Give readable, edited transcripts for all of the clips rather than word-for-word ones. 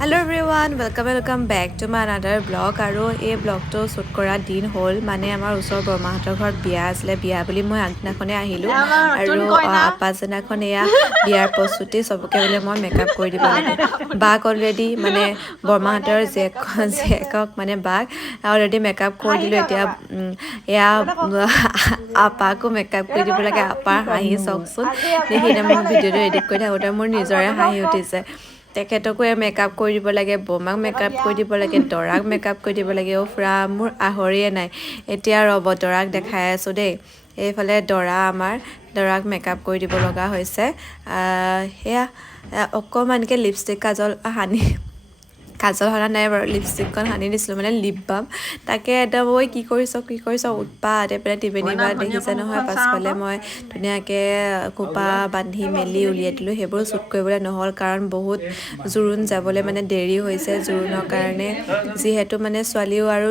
Hello everyone, welcome back to my another vlog আৰু এই ব্লগটো shoot কৰা দিন হ'ল মানে আমাৰ ওচৰৰ বৰমাহঁতৰ ঘৰত বিয়া আছিলে বিয়া বুলি মই আগদিনাখনে আহিলোঁ আৰু পাছদিনাখন এয়া বিয়াৰ প্ৰস্তুতি চবকে বোলে মই মেকআপ কৰি দিব লাগে বাক অলৰেডি মানে বৰমাহঁতৰ জীয়েকক মানে বাক অলৰেডি মেকআপ কৰি দিলোঁ এতিয়া এয়া আপাকো মেকআপ কৰি দিব লাগে আপাৰ হাঁহি চাওকচোন দেখিনে মোৰ ভিডিঅ'টো এডিট কৰি থাকোঁতে মোৰ নিজৰে হাঁহি উঠিছে তেখেতকো মেকআপ কৰি দিব লাগে বমাক মেকআপ কৰি দিব লাগে দৰাক মেকআপ কৰি দিব লাগে ফুৰা মোৰ আহৰিয়ে নাই এতিয়া ৰ'ব দৰাক দেখাই আছোঁ দেই এইফালে দৰাক মেকআপ কৰি দিব লগা হৈছে সেয়া অকণমানকৈ লিপষ্টিক কাজল সনা নাই বাৰু লিপষ্টিকখন সানি দিছিলোঁ মানে লিপ বাম তাকে একদম ঐ কি কৰিছ উৎপাত এইফালে টিবেনী বা দেখিছে নহয় পাছফালে মই ধুনীয়াকৈ খোপা বান্ধি মেলি উলিয়াই দিলোঁ সেইবোৰ শ্বুট কৰিবলৈ নহ'ল কাৰণ বহুত জোৰোণ যাবলৈ মানে দেৰি হৈছে জোৰোণৰ কাৰণে যিহেতু মানে ছোৱালীও আৰু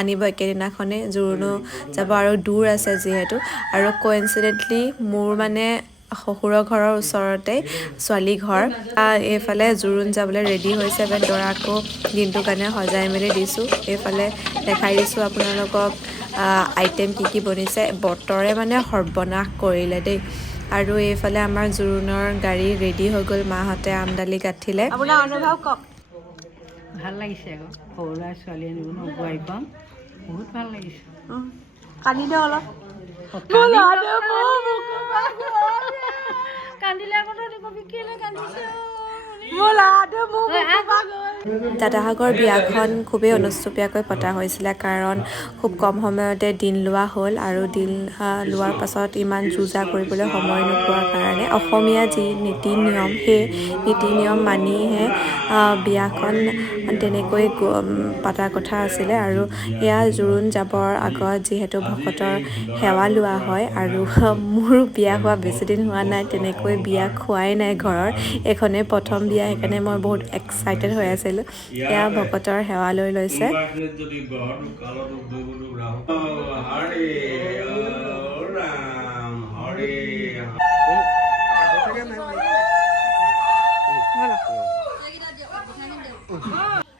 আনিব একেদিনাখনে জোৰোণো যাব আৰু দূৰ আছে যিহেতু আৰু কোইনচিডেণ্টলি মোৰ মানে শহুৰৰ ঘৰৰ ওচৰতে ছোৱালী ঘৰ এইফালে জোৰোণ যাবলৈ ৰেডি হৈছে মানে দৰাকো দিনটোৰ কাৰণে সজাই মেলি দিছোঁ এইফালে দেখাই দিছোঁ আপোনালোকক আইটেম কি বনিছে বতৰে মানে সৰ্বনাশ কৰিলে দেই আৰু এইফালে আমাৰ জোৰোণৰ গাড়ী ৰেডি হৈ গ'ল মাহঁতে আমদালি গাঠিলে আপোনাৰ অনুভৱ কওক ভাল লাগিছে আকৌ সৰু ল'ৰা ছোৱালী আনিব ন বোৱাৰী পাম বহুত ভাল লাগিছে কান্দিলে অলপ কান্দিলে আকৌ কেলে কান্দিছে দাদাহঁতৰ বিয়াখন খুবেই অনুষ্টুপীয়াকৈ পতা হৈছিলে কাৰণ খুব কম সময়তে দিন লোৱা হ'ল আৰু দিন লোৱাৰ পাছত ইমান যো-জা কৰিবলৈ সময় নোপোৱাৰ কাৰণে অসমীয়া যি নীতি নিয়ম সেই নীতি নিয়ম মানিহে বিয়াখন তেনেকৈ পতাৰ কথা আছিলে আৰু এয়া জোৰোণ যাবৰ আগত যিহেতু ভকতৰ সেৱা লোৱা হয় আৰু মোৰ বিয়া হোৱা বেছিদিন হোৱা নাই তেনেকৈ বিয়া খোৱাই নাই ঘৰৰ এইখনেই প্ৰথম বিয়া সেইকাৰণে মই বহুত এক্সাইটেড হৈ আছিলোঁ এয়া ভকতৰ সেৱা লৈ লৈছে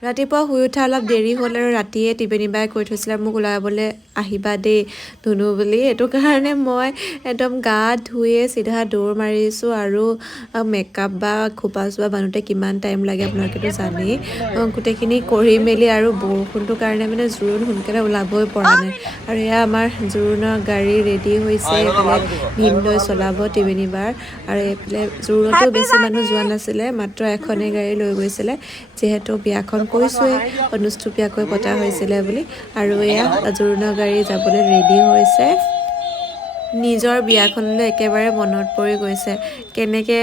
ৰাতিপুৱা শুই উঠা অলপ দেৰি হ'ল আৰু ৰাতিয়ে টিবেনী বাই কৈ থৈছিলে মোক ওলাবলৈ আহিবা দেই ধুনু বুলি সেইটো কাৰণে মই একদম গা ধুয়ে চিধা দৌৰ মাৰিছোঁ আৰু মেকআপ বা খোপা চোপা বান্ধোতে কিমান টাইম লাগে আপোনালোকেতো জানেই গোটেইখিনি কৰি মেলি আৰু বৰষুণটোৰ কাৰণে মানে জোৰোণ সোনকালে ওলাবই পৰা নাই আৰু এয়া আমাৰ জোৰোণৰ গাড়ী ৰেডি হৈছে এইফালে ভিনদৈ চলাব টিবেনী বাৰ আৰু এইফালে জোৰোণতো বেছি মানুহ যোৱা নাছিলে মাত্ৰ এখনেই গাড়ী লৈ গৈছিলে যিহেতু বিয়াখন কৈছোঁৱে অনুষ্টুপীয়াকৈ পতা হৈছিলে বুলি আৰু এয়া জোৰোণৰ গাড়ী যাবলৈ ৰেডি হৈছে নিজৰ বিয়াখনলৈ একেবাৰে মনত পৰি গৈছে কেনেকৈ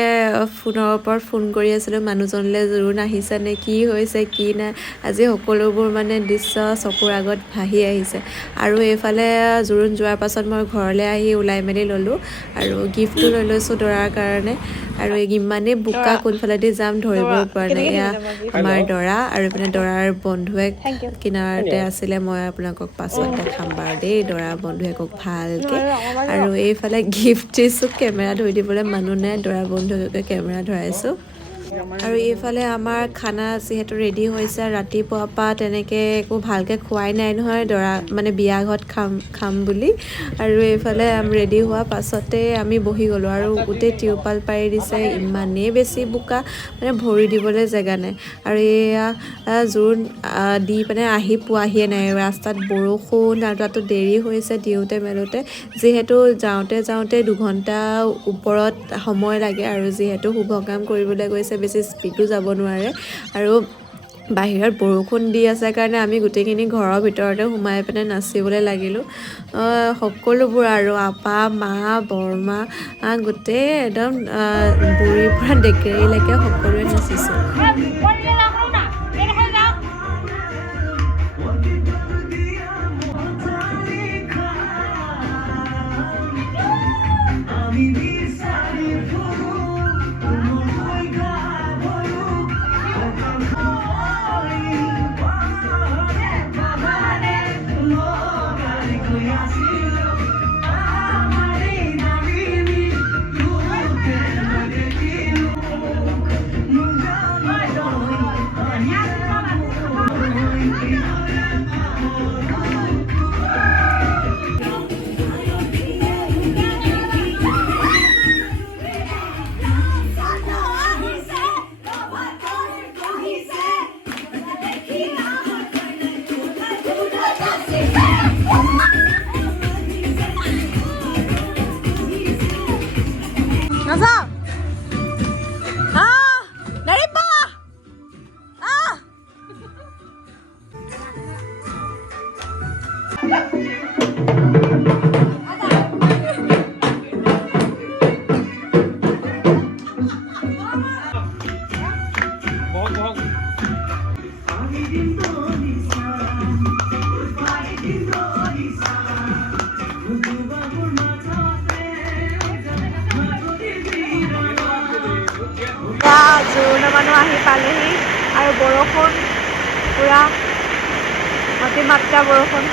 ফোনৰ ওপৰত ফোন কৰি আছিলোঁ মানুহজনলৈ জোৰোণ আহিছে নে কি হৈছে কি নাই আজি সকলোবোৰ মানে দৃশ্য চকুৰ আগত ভাহি আহিছে আৰু এইফালে জোৰোণ যোৱাৰ পাছত মই ঘৰলৈ আহি ওলাই মেলি ল'লোঁ আৰু গিফ্টটো লৈ লৈছোঁ দৰাৰ কাৰণে আৰু ইমানেই বোকা কোনফালেদি যাম ধৰিবই পৰা নাই এয়া আমাৰ দৰা আৰু এইপিনে দৰাৰ বন্ধুৱে কিনাৰতে আছিলে মই আপোনালোকক পাছত দেখাম বাৰু দেই দৰা বন্ধুৱেকক ভালকৈ আৰু এইফালে গিফ্ট দিছোঁ কেমেৰা ধৰি দিবলৈ মানুহ নাই দৰা বন্ধুকে কেমেৰা ধৰাইছোঁ আৰু এইফালে আমাৰ খানা যিহেতু ৰেডি হৈছে ৰাতিপুৱাৰ পৰা তেনেকৈ একো ভালকৈ খোৱাই নাই নহয় দৰা মানে বিয়া ঘৰত খাম বুলি আৰু এইফালে ৰেডি হোৱাৰ পাছতে আমি বহি গ'লোঁ আৰু গোটেই তিৰপাল পাৰি দিছে ইমানেই বেছি বোকা মানে ভৰি দিবলৈ জেগা নাই আৰু এয়া জোৰোণ দি মানে আহি পোৱাহিয়ে নাই ৰাস্তাত বৰষুণ আৰু তাতো দেৰি হৈছে দিওঁতে মেলোতে যিহেতু যাওঁতে 2 ঘণ্টা ওপৰত সময় লাগে আৰু যিহেতু শুভ কাম কৰিবলৈ গৈছে বেছি স্পীডো যাব নোৱাৰে আৰু বাহিৰত বৰষুণ দি আছে কাৰণে আমি গোটেইখিনি ঘৰৰ ভিতৰতে সোমাই পিনে নাচিবলৈ লাগিলোঁ সকলোবোৰ আৰু আপা মা বৰমা গোটেই একদম বুঢ়ীৰ পৰা ডেকেৰীলৈকে সকলোৱে নাচিছোঁ জোৰোণৰ মানুহ আহি পালেহি আৰু বৰষুণ পুৰা অতিমাত্ৰা বৰষুণ।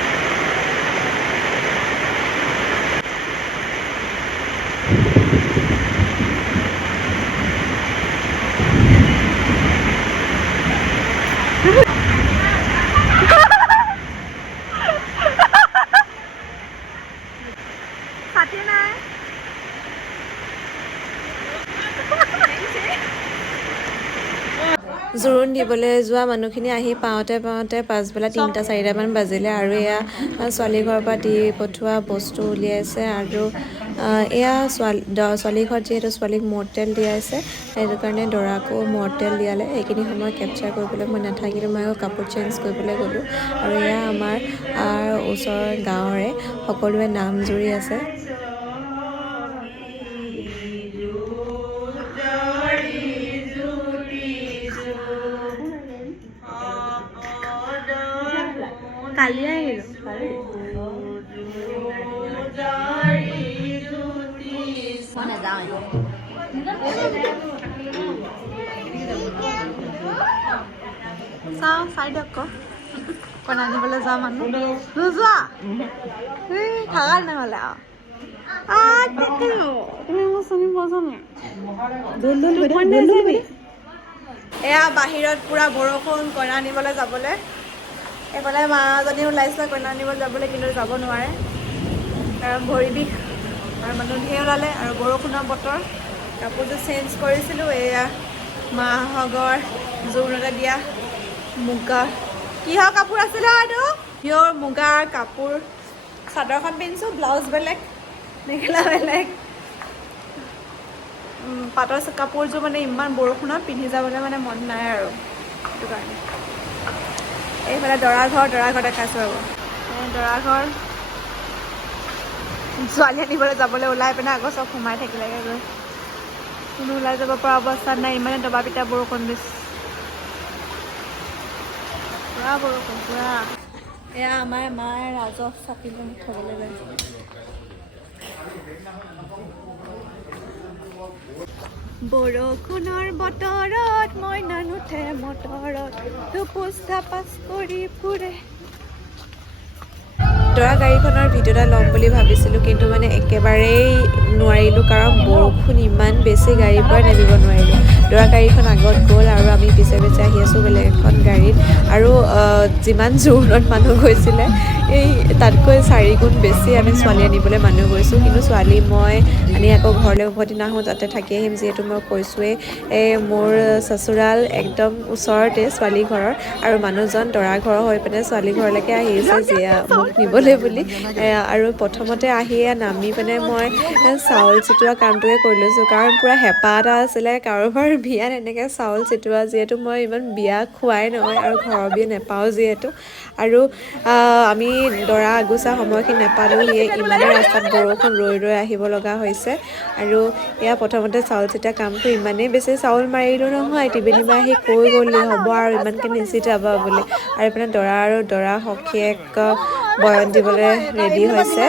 ছাতি নাই। জোৰোণ দিবলৈ যোৱা মানুহখিনি আহি পাওঁতে পাছবেলা 3-4মান বাজিলে আৰু এয়া ছোৱালী ঘৰৰ পৰা দি পঠোৱা বস্তু উলিয়াইছে আৰু এয়া ছোৱালী ঘৰত যিহেতু ছোৱালীক মূৰত দিয়াইছে সেইটো কাৰণে দৰাকো মূৰত দিয়ালে। সেইখিনি সময় কেপচাৰ কৰিবলৈ মই নাথাকিলোঁ, মই আকৌ কাপোৰ চেঞ্জ কৰিবলৈ গ'লোঁ আৰু এয়া আমাৰ ওচৰৰ গাঁৱৰে সকলোৱে নাম জুৰি আছে। কালি চাওঁ চাই দিয়ক আকৌ কইনা দিবলৈ যোৱা মানুহ নোযোৱা থাকা নহ'লে এয়া বাহিৰত পুৰা বৰষুণ কইনা আনিবলৈ যাবলৈ। এইফালে মাজনী ওলাইছে কইনা আনিবলৈ যাবলৈ, কিন্তু যাব নোৱাৰে কাৰণ ভৰি বিষ আৰু মানুহ ধেৰ ওলালে আৰু বৰষুণৰ বতৰ। কাপোৰযোৰ চেঞ্জ কৰিছিলোঁ, এয়া মাহঁতৰ জোৰোণতে দিয়া মুগাৰ কিহৰ কাপোৰ আছিলে এইটো পিয়ৰ মুগাৰ কাপোৰ। চাদৰখন পিন্ধিছোঁ, ব্লাউজ বেলেগ, মেখেলা বেলেগ। পাটৰ কাপোৰযোৰ মানে ইমান বৰষুণত পিন্ধি যাবলৈ মানে মন নাই আৰু সেইটো কাৰণে। এইফালে দৰা ঘৰ দেখাইছোঁ আৰু দৰা ঘৰ ছোৱালী আনিবলৈ যাবলৈ ওলাই পিনে আকৌ চব সোমাই থাকিলেগৈ গৈ, কোনো ওলাই যাব পৰা অৱস্থাত নাই, ইমানে দবা পিটা বৰষুণ দিছে, পুৰা বৰষুণ পুৰা। এয়া আমাৰ মায়ে ৰাজহ চাকি থ'বলৈ লৈছে। বৰষুণৰ বতৰত মইনা নুঠে মটৰত, ধুপুচ ধাপাচ কৰি ফুৰে। দৰা গাড়ীখনৰ ভিডিঅ' এটা ল'ম বুলি ভাবিছিলোঁ, কিন্তু মানে একেবাৰেই নোৱাৰিলোঁ কাৰণ বৰষুণ ইমান বেছি, গাড়ীৰ পৰা নামিব নোৱাৰিলোঁ। দৰা গাড়ীখন আগত গ'ল আৰু আমি পিছে আহি আছোঁ বেলেগ এখন গাড়ীত। আৰু যিমান জোৰোণত মানুহ গৈছিলে এই তাতকৈ 4 গুণ বেছি আমি ছোৱালী আনিবলৈ মানুহ গৈছোঁ, কিন্তু ছোৱালী মই আনি আকৌ ঘৰলৈ উভতি নাহোঁ, তাতে থাকি আহিম। যিহেতু মই কৈছোঁৱেই মোৰ চচুৰাল একদম ওচৰতে ছোৱালী ঘৰৰ, আৰু মানুহজন দৰা ঘৰৰ হৈ পিনে ছোৱালী ঘৰলৈকে আহিছে মোক নিবলৈ বুলি। আৰু প্ৰথমতে আহিয়ে নামি পিনে মই চাউল চিটোৱা কামটোকে কৰি লৈছোঁ, কাৰণ পূৰা হেঁপাহ এটা আছিলে কাৰোবাৰ বিয়াত এনেকৈ চাউল চিটোৱা। যিহেতু মই ইমান বিয়া খোৱাই নহয় আৰু ঘৰৰ বিয়া নেপাওঁ যিহেতু, আৰু আমি দৰা আগোচা সময়খিনি নেপালোঁহিয়ে, ইমানেই ৰাস্তাত বৰষুণ ৰৈ আহিব লগা হৈছে। আৰু এয়া প্ৰথমতে চাউল চিটা কামটো ইমানেই বেছি চাউল মাৰিলোঁ নহয়, টিবেনিবা আহি কৈ গ'লি হ'ব আৰু ইমানকৈ নিচিটাবা বুলি। আৰু এইপিনে দৰা আৰু দৰা সখীয়েক বয়ন দিবলৈ ৰেডি হৈছে।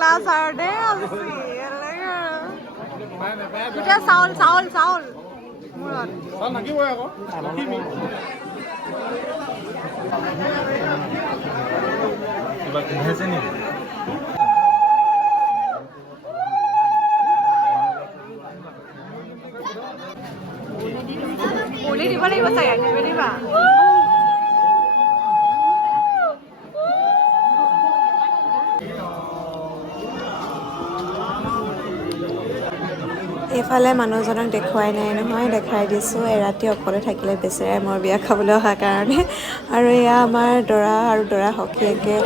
ক্লাছ আৰু দে এতিয়া চাউল চাউল চাউল লাগিবই আকৌ কিবা গোন্ধাইছে নেকি পুলি দিব লাগিব চাগে দিবা এইফালে মানুহজনক দেখুৱাই নাই নহয়, দেখাই দিছোঁ। এৰাতি অকলে থাকিলে বেচেৰাই মোৰ বিয়া খাবলৈ অহাৰ কাৰণে। আৰু এয়া আমাৰ দৰা আৰু দৰা সখীয়েকে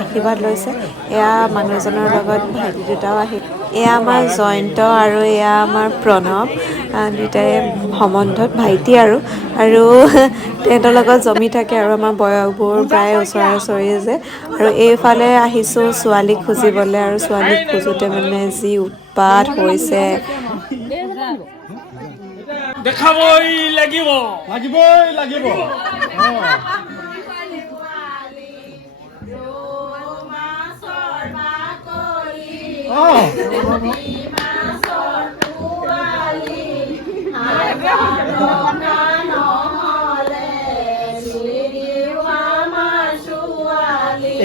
আশীৰ্বাদ লৈছে। এয়া মানুহজনৰ লগত ভাইটি দুটাও আহি, এয়া আমাৰ জয়ন্ত আৰু এয়া আমাৰ প্ৰণৱ, দুটাই সম্বন্ধত ভাইটি আৰু তেহেঁতৰ লগত জমি থাকে আৰু আমাৰ বয়সবোৰ প্ৰায় ওচৰা ওচৰি যে। আৰু এইফালে আহিছোঁ ছোৱালীক খুজিবলৈ, আৰু ছোৱালীক খোজোতে মানে যি উৎপাত হৈছে। দেখাবই লাগিব লাগিবই লাগিব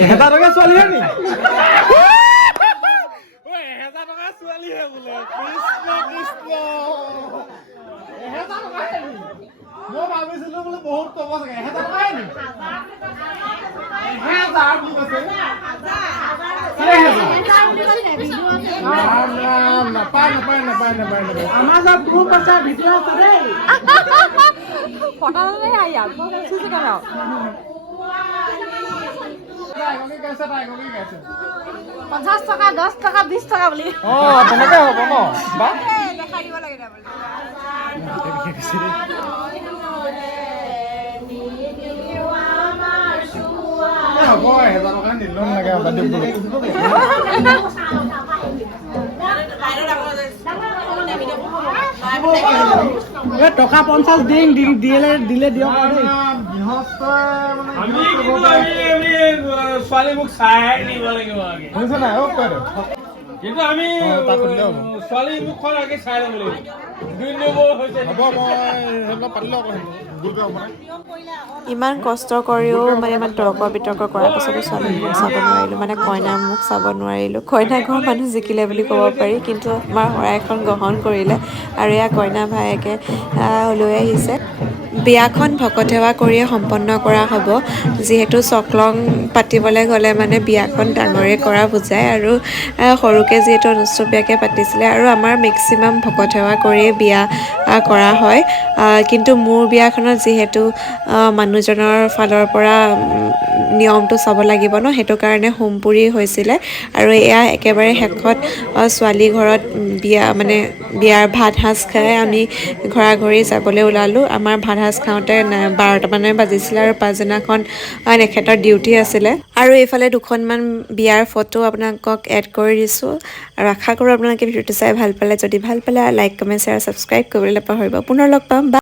এহেজাৰ টকা ছোৱালীহে নি এহেজাৰ টকা ছোৱালীহে বোলে কৃষ্ণ কৃষ্ণ এহেজাৰ টকাহে নি মই ভাবিছিলো বোলে বহুত কব চাগে এহেজাৰ টকাহে নি এহেজাৰ বুলি কৈছে নাপায় আমাৰ যে গ্ৰুপ আছে ভিডিঅ' আছে দেই ফটো লৈ আহি $50, $10, $20 বুলি তেনেকে হ'ব ন দেখাই দিব লাগে হ'ব এহেজাৰ টকা নিলো নালাগে টকা 50 দিলে দিয়ক ছোৱালী মোক চাই দিব লাগিব শুনিছ নাই কিন্তু আমি ছোৱালী মুখখন আগে চাই ল'ব লাগিব 2 নম্বৰ হৈছে হ'ব মই সেইবিলাক পাতিলো আকৌ ইমান কষ্ট কৰিও মানে ইমান তৰ্ক বিতৰ্ক কৰাৰ পিছতো ছোৱালী মুখ চাব নোৱাৰিলোঁ, মানে কইনাৰ মুখ চাব নোৱাৰিলোঁ। কইনা ঘৰৰ মানুহ জিকিলে বুলি ক'ব পাৰি, কিন্তু আমাৰ শৰাইখন গ্ৰহণ কৰিলে। আৰু এয়া কইনা ভায়েকে লৈ আহিছে। বিয়াখন ভকত সেৱা কৰিয়ে সম্পন্ন কৰা হ'ব, যিহেতু চকলং পাতিবলৈ গ'লে মানে বিয়াখন ডাঙৰে কৰা বুজায়, আৰু সৰুকৈ যিহেতু অনুষ্টুপীয়াকৈ পাতিছিলে। আৰু আমাৰ মেক্সিমাম ভকত সেৱা কৰিয়ে বিয়া কৰা হয়, কিন্তু মোৰ বিয়াখনত যিহেতু মানুহজনৰ ফালৰ পৰা নিয়মটো চাব লাগিব ন, সেইটো কাৰণে হোমপুৰি হৈছিলে। আৰু এয়া একেবাৰে শেষত ছোৱালী ঘৰত বিয়াৰ ভাত সাজ খাই আমি ঘৰা-ঘৰি যাবলৈ ওলালোঁ। আমাৰ ভাত সাজ খাওঁতে 12টা মানে বাজিছিলে, আৰু পাছদিনাখন এখেতৰ ডিউটি আছিলে। আৰু এইফালে দুখনমান বিয়াৰ ফটো আপোনালোকক এড কৰি দিছোঁ, আৰু আশা কৰোঁ আপোনালোকে ভিডিঅ'টো চাই ভাল পালে। যদি ভাল পালে লাইক, কমেণ্ট, শ্বেয়াৰ, ছাবস্ক্ৰাইব কৰিবলৈ নাপাহৰিব। পুনৰ লগ পাম।